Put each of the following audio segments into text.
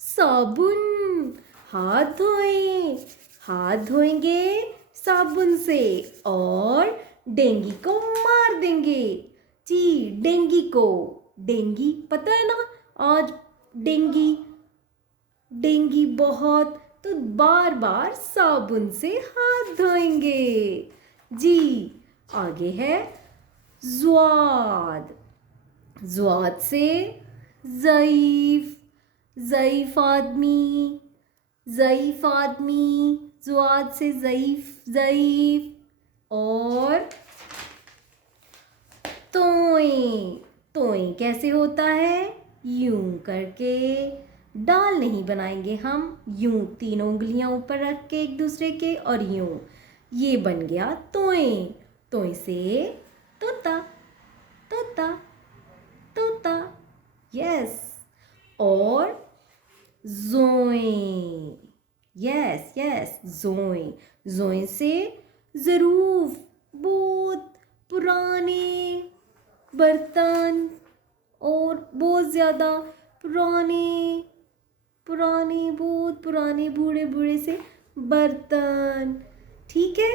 साबुन। हाथ धोएं, हाथ धोएंगे साबुन से और डेंगी को मार देंगे। जी, डेंगी को। डेंगी पता है ना, आज डेंगी डेंगी बहुत, तो बार बार साबुन से हाथ धोएंगे। जी, आगे है ज़्वाद। ज़्वाद से ज़ईफ़, ज़ईफ़ आदमी, ज़ईफ़ आदमी। ज़्वाद से ज़ईफ़, ज़ईफ़। और तोएं। तोएं कैसे होता है? यूं करके। डाल नहीं बनाएंगे हम, यूं तीनों उंगलियां ऊपर रख के एक दूसरे के और यूं, ये बन गया तोएं। तोएं से तोता, तोता, तोता। यस। और ज़ोएं। Yes yes, ज़ोएं। ज़ोएं से ज़रूफ, बहुत पुराने बर्तन और बहुत ज़्यादा पुराने पुराने, बहुत पुराने बूढ़े बूढ़े से बर्तन। ठीक है,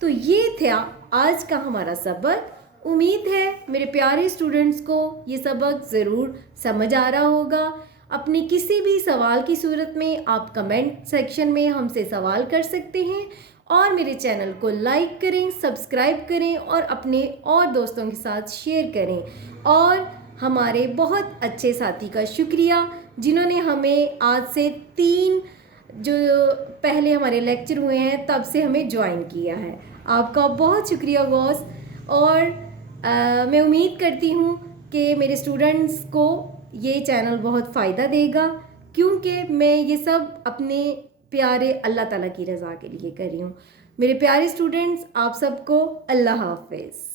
तो ये था आज का हमारा सबक। उम्मीद है मेरे प्यारे स्टूडेंट्स को ये सबक ज़रूर समझ आ रहा होगा। अपने किसी भी सवाल की सूरत में आप कमेंट सेक्शन में हमसे सवाल कर सकते हैं और मेरे चैनल को लाइक करें, सब्सक्राइब करें और अपने और दोस्तों के साथ शेयर करें। और हमारे बहुत अच्छे साथी का शुक्रिया जिन्होंने हमें आज से 3 जो पहले हमारे लेक्चर हुए हैं तब से हमें ज्वाइन किया है। आपका बहुत शुक्रिया बॉस। और मैं उम्मीद करती हूँ कि मेरे स्टूडेंट्स को ये चैनल बहुत फ़ायदा देगा, क्योंकि मैं ये सब अपने प्यारे अल्लाह ताला की रज़ा के लिए कर रही हूँ। मेरे प्यारे स्टूडेंट्स, आप सबको अल्लाह हाफ़िज़।